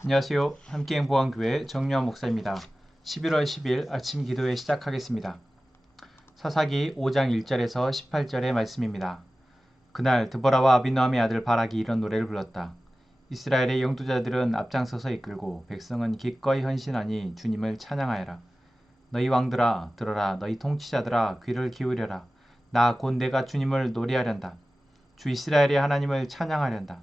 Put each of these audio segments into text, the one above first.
안녕하세요. 함께행 보안교회 정유한 목사입니다. 11월 10일 아침 기도회 시작하겠습니다. 사사기 5장 1절에서 18절의 말씀입니다. 그날 드보라와 아비노함의 아들 바락이 이런 노래를 불렀다. 이스라엘의 영도자들은 앞장서서 이끌고 백성은 기꺼이 헌신하니 주님을 찬양하여라. 너희 왕들아 들어라. 너희 통치자들아 귀를 기울여라. 나 곧 내가 주님을 노래하련다. 주 이스라엘의 하나님을 찬양하련다.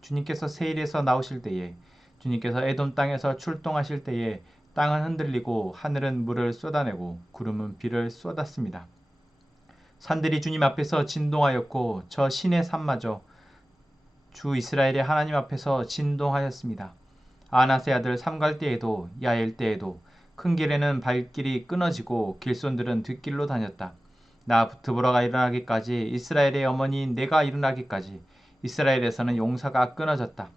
주님께서 세일에서 나오실 때에 주님께서 에돔 땅에서 출동하실 때에 땅은 흔들리고 하늘은 물을 쏟아내고 구름은 비를 쏟았습니다. 산들이 주님 앞에서 진동하였고 저 신의 산마저 주 이스라엘의 하나님 앞에서 진동하였습니다. 아나세 아들 삼갈 때에도 야엘 때에도 큰 길에는 발길이 끊어지고 길손들은 뒷길로 다녔다. 나 드보라가 일어나기까지 이스라엘의 어머니인 내가 일어나기까지 이스라엘에서는 용사가 끊어졌다.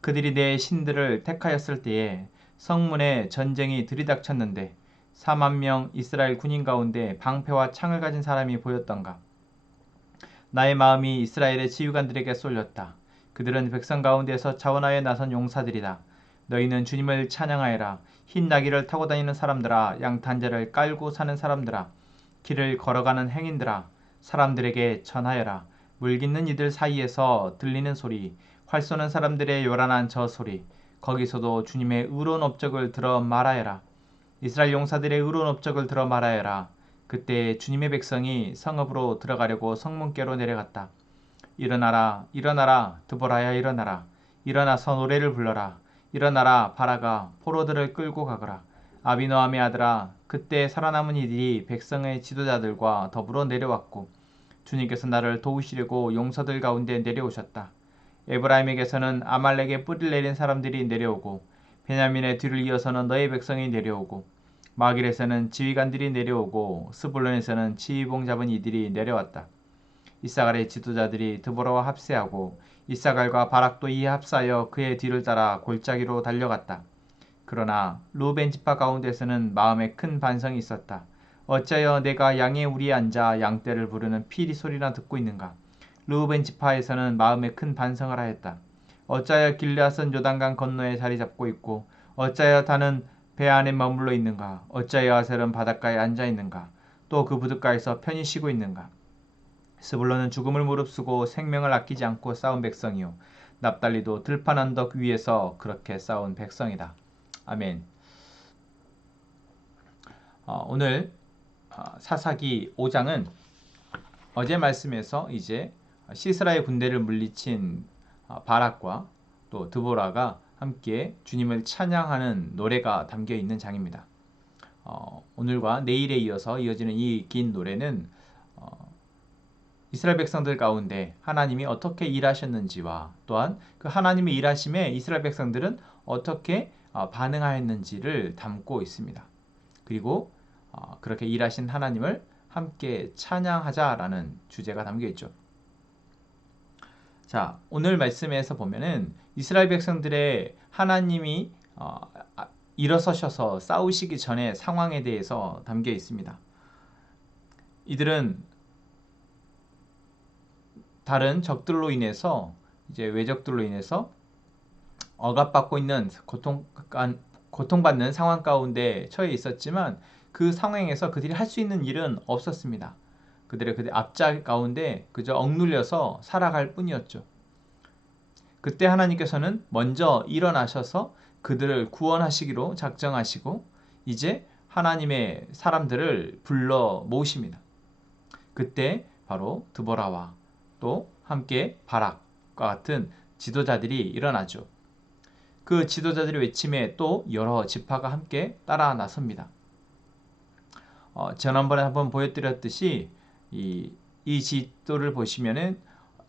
그들이 내 신들을 택하였을 때에 성문에 전쟁이 들이닥쳤는데 4만 명 이스라엘 군인 가운데 방패와 창을 가진 사람이 보였던가. 나의 마음이 이스라엘의 지휘관들에게 쏠렸다. 그들은 백성 가운데서 자원하여 나선 용사들이다. 너희는 주님을 찬양하여라. 흰 나귀를 타고 다니는 사람들아, 양탄자를 깔고 사는 사람들아, 길을 걸어가는 행인들아, 사람들에게 전하여라. 물깃는 이들 사이에서 들리는 소리, 활 쏘는 사람들의 요란한 저 소리, 거기서도 주님의 의로운 업적을 들어 말하여라. 이스라엘 용사들의 의로운 업적을 들어 말하여라. 그때 주님의 백성이 성읍으로 들어가려고 성문께로 내려갔다. 일어나라, 일어나라, 드보라야 일어나라. 일어나서 노래를 불러라. 일어나라, 바라가 포로들을 끌고 가거라. 아비노함의 아들아, 그때 살아남은 이들이 백성의 지도자들과 더불어 내려왔고 주님께서 나를 도우시려고 용사들 가운데 내려오셨다. 에브라임에게서는 아말렉의 뿌리를 내린 사람들이 내려오고 베냐민의 뒤를 이어서는 너의 백성이 내려오고 마길에서는 지휘관들이 내려오고 스불론에서는 지휘봉 잡은 이들이 내려왔다. 이사갈의 지도자들이 드보라와 합세하고 이사갈과 바락도 이에 합사하여 그의 뒤를 따라 골짜기로 달려갔다. 그러나 루벤 지파 가운데서는 마음에 큰 반성이 있었다. 어찌하여 내가 양의 우리에 앉아 양떼를 부르는 피리 소리나 듣고 있는가? 르우벤 지파에서는 마음에 큰 반성을 하였다. 어찌하여 길르앗은 요단강 건너에 자리 잡고 있고 어찌하여 다는 배 안에 머물러 있는가? 어찌하여 아셀은 바닷가에 앉아 있는가? 또 그 부둣가에서 편히 쉬고 있는가? 스불론은 죽음을 무릅쓰고 생명을 아끼지 않고 싸운 백성이요 납달리도 들판 언덕 위에서 그렇게 싸운 백성이다. 아멘. 오늘 사사기 5장은 어제 말씀에서 이제 시스라의 군대를 물리친 바락과 또 드보라가 함께 주님을 찬양하는 노래가 담겨 있는 장입니다. 오늘과 내일에 이어서 이어지는 이 긴 노래는 이스라엘 백성들 가운데 하나님이 어떻게 일하셨는지와 또한 그 하나님의 일하심에 이스라엘 백성들은 어떻게 반응하였는지를 담고 있습니다. 그리고 그렇게 일하신 하나님을 함께 찬양하자라는 주제가 담겨 있죠. 자, 오늘 말씀에서 보면은 이스라엘 백성들의 하나님이 일어서셔서 싸우시기 전에 상황에 대해서 담겨 있습니다. 이들은 다른 적들로 인해서 이제 외적들로 인해서 억압받고 있는 고통받는 상황 가운데 처해 있었지만 그 상황에서 그들이 할 수 있는 일은 없었습니다. 그들의 앞자 가운데 그저 억눌려서 살아갈 뿐이었죠. 그때 하나님께서는 먼저 일어나셔서 그들을 구원하시기로 작정하시고 이제 하나님의 사람들을 불러 모으십니다. 그때 바로 드보라와 또 함께 바락과 같은 지도자들이 일어나죠. 그 지도자들의 외침에 또 여러 지파가 함께 따라 나섭니다. 지난번에 한번 보여드렸듯이 이 지도를 보시면은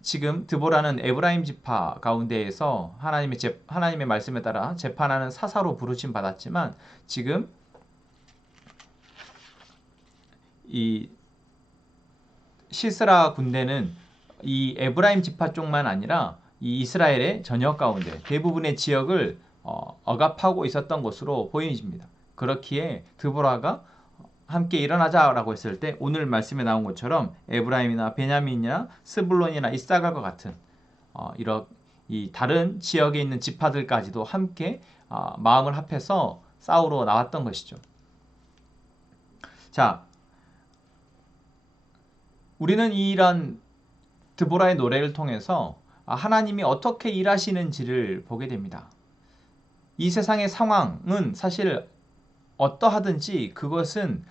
지금 드보라는 에브라임 지파 가운데에서 하나님의 말씀에 따라 재판하는 사사로 부르심 받았지만 지금 이 시스라 군대는 이 에브라임 지파 쪽만 아니라 이 이스라엘의 전역 가운데 대부분의 지역을 억압하고 있었던 것으로 보입니다. 그렇기에 드보라가 함께 일어나자라고 했을 때 오늘 말씀에 나온 것처럼 에브라임이나 베냐민이나 스불론이나 이사갈과 같은 이 다른 지역에 있는 지파들까지도 함께 마음을 합해서 싸우러 나왔던 것이죠. 자, 우리는 이런 드보라의 노래를 통해서 하나님이 어떻게 일하시는지를 보게 됩니다. 이 세상의 상황은 사실 어떠하든지 그것은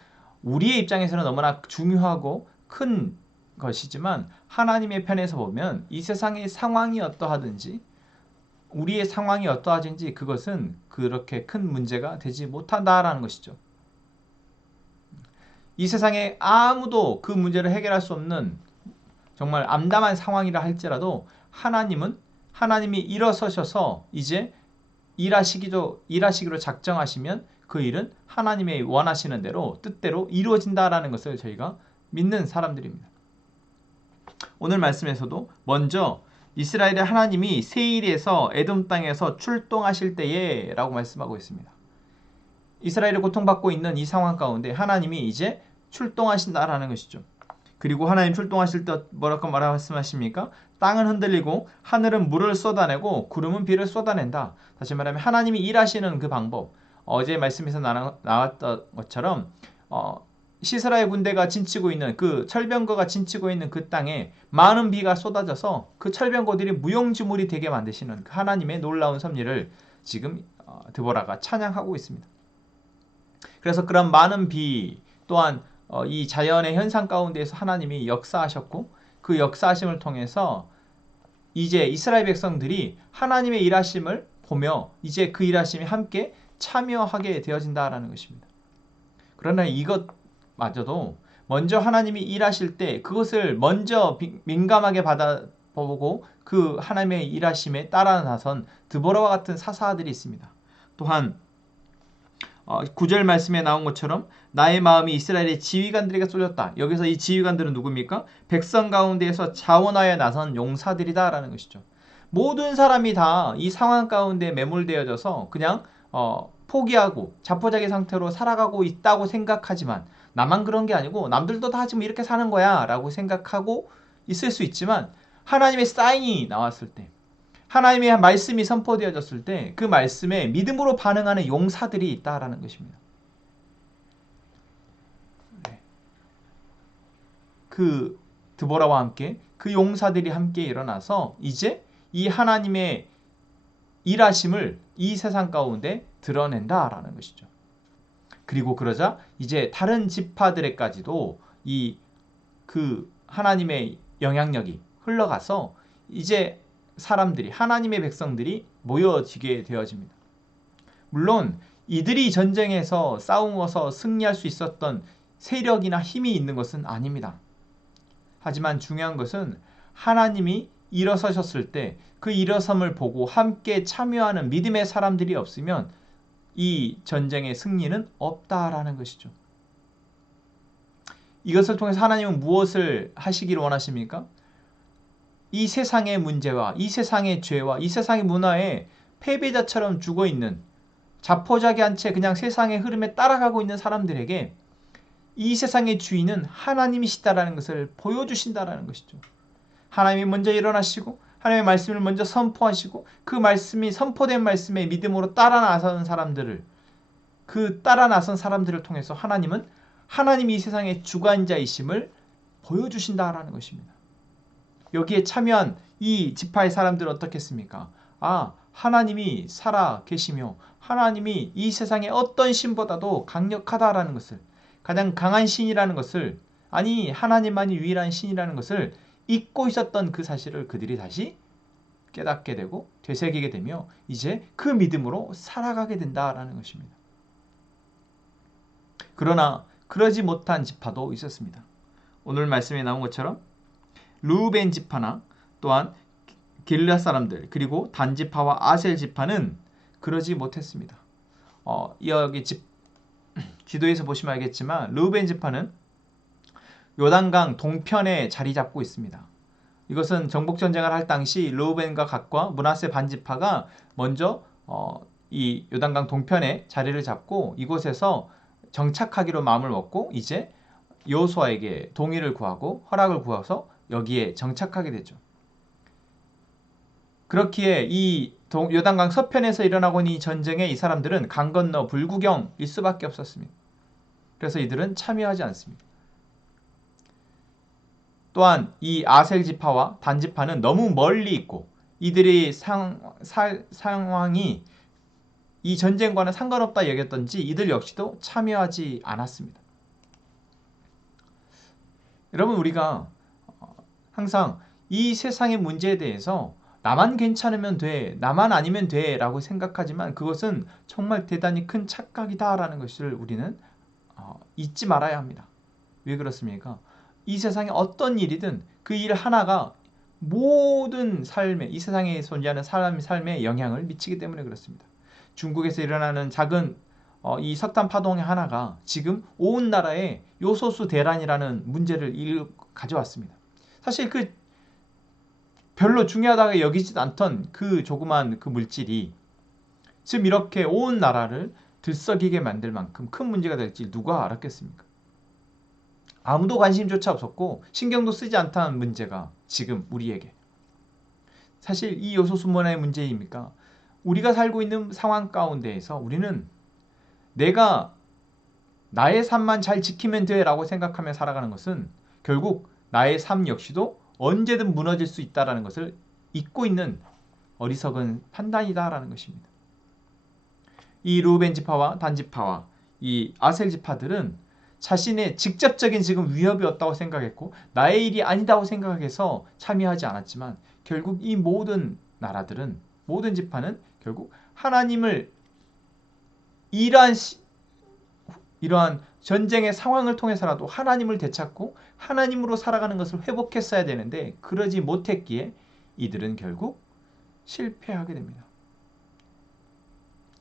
우리의 입장에서는 너무나 중요하고 큰 것이지만 하나님의 편에서 보면 이 세상의 상황이 어떠하든지 우리의 상황이 어떠하든지 그것은 그렇게 큰 문제가 되지 못한다라는 것이죠. 이 세상에 아무도 그 문제를 해결할 수 없는 정말 암담한 상황이라 할지라도 하나님이 일어서셔서 이제 일하시기로 작정하시면 그 일은 하나님의 원하시는 대로 뜻대로 이루어진다라는 것을 저희가 믿는 사람들입니다. 오늘 말씀에서도 먼저 이스라엘의 하나님이 세일에서 에돔 땅에서 출동하실 때에 라고 말씀하고 있습니다. 이스라엘이 고통받고 있는 이 상황 가운데 하나님이 이제 출동하신다라는 것이죠. 그리고 하나님 출동하실 때 뭐라고 말씀하십니까? 땅은 흔들리고 하늘은 물을 쏟아내고 구름은 비를 쏟아낸다. 다시 말하면 하나님이 일하시는 그 방법, 어제 말씀에서 나왔던 것처럼 시스라의 군대가 진치고 있는 그 철병거가 진치고 있는 그 땅에 많은 비가 쏟아져서 그 철병거들이 무용지물이 되게 만드시는 그 하나님의 놀라운 섭리를 지금 드보라가 찬양하고 있습니다. 그래서 그런 많은 비 또한 이 자연의 현상 가운데에서 하나님이 역사하셨고 그 역사하심을 통해서 이제 이스라엘 백성들이 하나님의 일하심을 보며 이제 그 일하심이 함께 참여하게 되어진다라는 것입니다. 그러나 이것마저도 먼저 하나님이 일하실 때 그것을 먼저 민감하게 받아보고 그 하나님의 일하심에 따라 나선 드보라와 같은 사사들이 있습니다. 또한 9절 말씀에 나온 것처럼 나의 마음이 이스라엘의 지휘관들에게 쏠렸다. 여기서 이 지휘관들은 누굽니까? 백성 가운데에서 자원하여 나선 용사들이다 라는 것이죠. 모든 사람이 다 이 상황 가운데 매몰되어져서 그냥 포기하고 자포자기 상태로 살아가고 있다고 생각하지만 나만 그런 게 아니고 남들도 다 지금 이렇게 사는 거야 라고 생각하고 있을 수 있지만 하나님의 사인이 나왔을 때 하나님의 말씀이 선포되어졌을 때 그 말씀에 믿음으로 반응하는 용사들이 있다라는 것입니다. 그 드보라와 함께 그 용사들이 함께 일어나서 이제 이 하나님의 일하심을 이 세상 가운데 드러낸다라는 것이죠. 그리고 그러자 이제 다른 지파들에까지도 그 하나님의 영향력이 흘러가서 이제 사람들이 하나님의 백성들이 모여지게 되어집니다. 물론 이들이 전쟁에서 싸우어서 승리할 수 있었던 세력이나 힘이 있는 것은 아닙니다. 하지만 중요한 것은 하나님이 일어서셨을 때 그 일어섬을 보고 함께 참여하는 믿음의 사람들이 없으면 이 전쟁의 승리는 없다라는 것이죠. 이것을 통해서 하나님은 무엇을 하시기를 원하십니까? 이 세상의 문제와 이 세상의 죄와 이 세상의 문화에 패배자처럼 죽어있는 자포자기한 채 그냥 세상의 흐름에 따라가고 있는 사람들에게 이 세상의 주인은 하나님이시다라는 것을 보여주신다라는 것이죠. 하나님이 먼저 일어나시고 하나님의 말씀을 먼저 선포하시고 그 말씀이 선포된 말씀에 믿음으로 따라 나선 사람들을 통해서 하나님이 이 세상의 주관자이심을 보여주신다라는 것입니다. 여기에 참여한 이 지파의 사람들은 어떻겠습니까? 하나님이 살아 계시며 하나님이 이 세상의 어떤 신보다도 강력하다라는 것을, 가장 강한 신이라는 것을, 아니 하나님만이 유일한 신이라는 것을 잊고 있었던 그 사실을 그들이 다시 깨닫게 되고 되새기게 되며 이제 그 믿음으로 살아가게 된다라는 것입니다. 그러나 그러지 못한 지파도 있었습니다. 오늘 말씀에 나온 것처럼 르우벤 지파나 또한 길르앗 사람들 그리고 단 지파와 아셀 지파는 그러지 못했습니다. 여기 지도에서 보시면 알겠지만 르우벤 지파는 요단강 동편에 자리 잡고 있습니다. 이것은 정복전쟁을 할 당시 르우벤과 갓과 므낫세 반지파가 먼저 이 요단강 동편에 자리를 잡고 이곳에서 정착하기로 마음을 먹고 이제 여호수아에게 동의를 구하고 허락을 구해서 여기에 정착하게 되죠. 그렇기에 이 요단강 서편에서 일어나고 있는 이 전쟁에 이 사람들은 강 건너 불구경일 수밖에 없었습니다. 그래서 이들은 참여하지 않습니다. 또한 이 아셀 지파와 단 지파는 너무 멀리 있고 이들의 상황이 이 전쟁과는 상관없다 여겼던지 이들 역시도 참여하지 않았습니다. 여러분, 우리가 항상 이 세상의 문제에 대해서 나만 괜찮으면 돼, 나만 아니면 돼 라고 생각하지만 그것은 정말 대단히 큰 착각이다라는 것을 우리는 잊지 말아야 합니다. 왜 그렇습니까? 이 세상에 어떤 일이든 그 일 하나가 모든 삶에, 이 세상에 존재하는 사람의 삶에 영향을 미치기 때문에 그렇습니다. 중국에서 일어나는 작은 이 석탄 파동의 하나가 지금 온 나라에 요소수 대란이라는 문제를 가져왔습니다. 사실 그 별로 중요하다고 여기지도 않던 그 조그만 그 물질이 지금 이렇게 온 나라를 들썩이게 만들 만큼 큰 문제가 될지 누가 알았겠습니까? 아무도 관심조차 없었고 신경도 쓰지 않다는 문제가 지금 우리에게, 사실 이 요소수문화의 문제입니까? 우리가 살고 있는 상황 가운데에서 우리는 내가 나의 삶만 잘 지키면 돼 라고 생각하며 살아가는 것은 결국 나의 삶 역시도 언제든 무너질 수 있다는 것을 잊고 있는 어리석은 판단이다라는 것입니다. 이 르우벤 지파와 단 지파와 이 아셀 지파들은 자신의 직접적인 지금 위협이 없다고 생각했고 나의 일이 아니다고 생각해서 참여하지 않았지만 결국 이 모든 나라들은, 모든 지파는 결국 하나님을 이러한 전쟁의 상황을 통해서라도 하나님을 되찾고 하나님으로 살아가는 것을 회복했어야 되는데 그러지 못했기에 이들은 결국 실패하게 됩니다.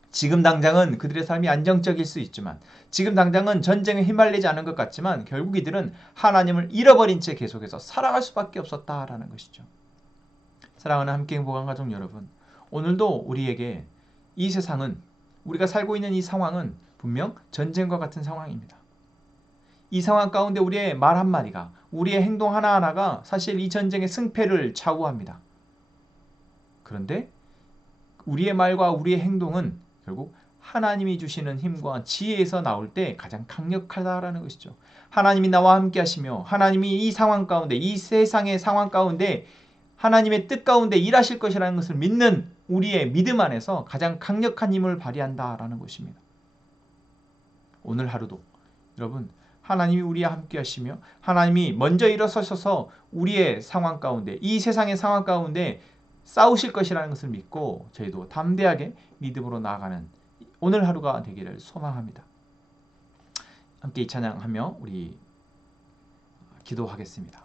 지금 당장은 그들의 삶이 안정적일 수 있지만, 지금 당장은 전쟁에 휘말리지 않은 것 같지만 결국 이들은 하나님을 잃어버린 채 계속해서 살아갈 수밖에 없었다라는 것이죠. 사랑하는 함께 보관 가족 여러분, 오늘도 우리에게 이 세상은, 우리가 살고 있는 이 상황은 분명 전쟁과 같은 상황입니다. 이 상황 가운데 우리의 말 한마디가, 우리의 행동 하나하나가 사실 이 전쟁의 승패를 좌우합니다. 그런데 우리의 말과 우리의 행동은 결국 하나님이 주시는 힘과 지혜에서 나올 때 가장 강력하다라는 것이죠. 하나님이 나와 함께 하시며 하나님이 이 상황 가운데, 이 세상의 상황 가운데 하나님의 뜻 가운데 일하실 것이라는 것을 믿는 우리의 믿음 안에서 가장 강력한 힘을 발휘한다라는 것입니다. 오늘 하루도 여러분, 하나님이 우리와 함께 하시며 하나님이 먼저 일어서셔서 우리의 상황 가운데, 이 세상의 상황 가운데 싸우실 것이라는 것을 믿고 저희도 담대하게 믿음으로 나아가는 오늘 하루가 되기를 소망합니다. 함께 이 찬양하며 우리 기도하겠습니다.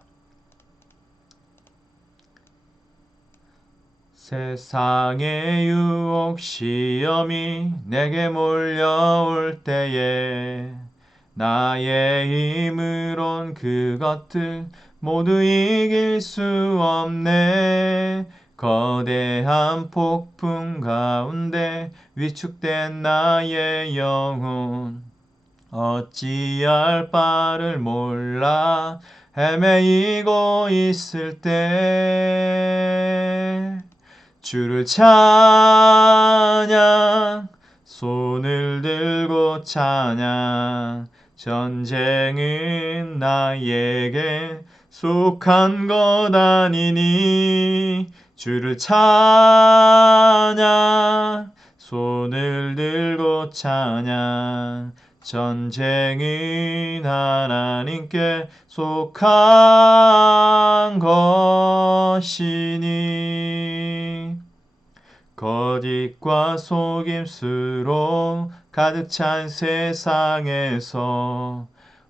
세상의 유혹 시험이 내게 몰려올 때에 나의 힘으론 그것들 모두 이길 수 없네. 거대한 폭풍 가운데 위축된 나의 영혼 어찌할 바를 몰라 헤매이고 있을 때 주를 찬양, 손을 들고 찬양, 전쟁은 나에게 속한 것 아니니 주를 찬양, 손을 들고 찬양, 전쟁은 하나님께 속한 것이니 거짓과 속임수로 가득 찬 세상에서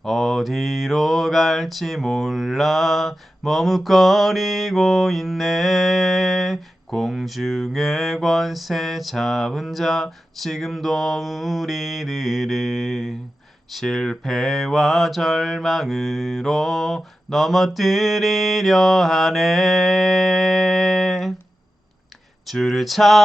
어디로 갈지 몰라 머뭇거리고 있네. 공중의 권세 잡은 자 지금도 우리들을 실패와 절망으로 넘어뜨리려 하네. 주를 찬양,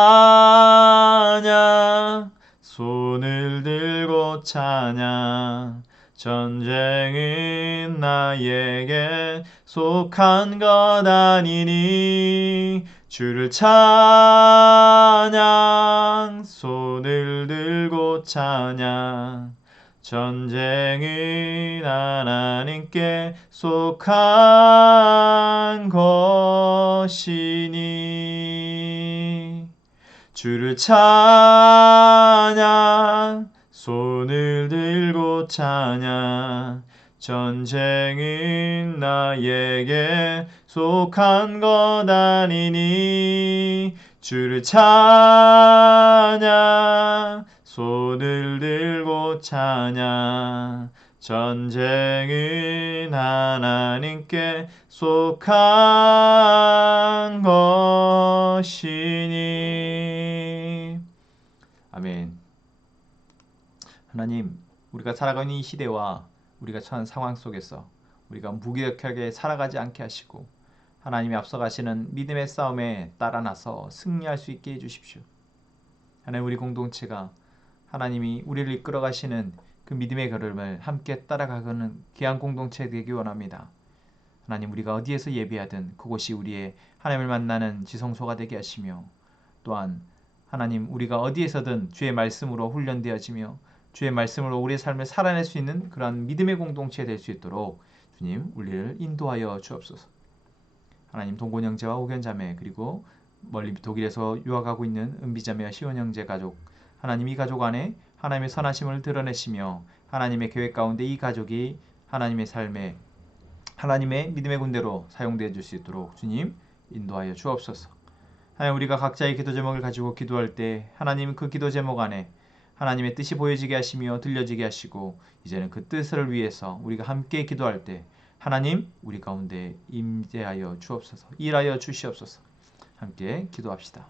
손을 들고 찬양, 전쟁은 나에게 속한 것 아니니 주를 찬양 손을 들고 찬양 전쟁은 하나님께 속한 것이니 주를 찬양 손을 들고 찬양 전쟁은 나에게 속한 것 아니니 주를 찬양 손을 들고 찬양 전쟁은 하나님께 속한 것이니 아멘. 하나님, 우리가 살아가는 이 시대와 우리가 처한 상황 속에서 우리가 무기력하게 살아가지 않게 하시고 하나님이 앞서가시는 믿음의 싸움에 따라 나서 승리할 수 있게 해주십시오. 하나님, 우리 공동체가 하나님이 우리를 이끌어 가시는 그 믿음의 걸음을 함께 따라가는 귀한 공동체 되기 원합니다. 하나님, 우리가 어디에서 예배하든 그곳이 우리의 하나님을 만나는 지성소가 되게 하시며 또한 하나님, 우리가 어디에서든 주의 말씀으로 훈련되어지며 주의 말씀으로 우리의 삶을 살아낼 수 있는 그러한 믿음의 공동체 될 수 있도록 주님 우리를 인도하여 주옵소서. 하나님, 동곤 형제와 오견 자매 그리고 멀리 독일에서 유학하고 있는 은비자매와 시온 형제 가족 하나님, 이 가족 안에 하나님의 선하심을 드러내시며 하나님의 계획 가운데 이 가족이 하나님의 삶에 하나님의 믿음의 군대로 사용되어 줄 수 있도록 주님 인도하여 주옵소서. 하나님, 우리가 각자의 기도 제목을 가지고 기도할 때 하나님 그 기도 제목 안에 하나님의 뜻이 보여지게 하시며 들려지게 하시고 이제는 그 뜻을 위해서 우리가 함께 기도할 때 하나님 우리 가운데 임재하여 주옵소서. 일하여 주시옵소서. 함께 기도합시다.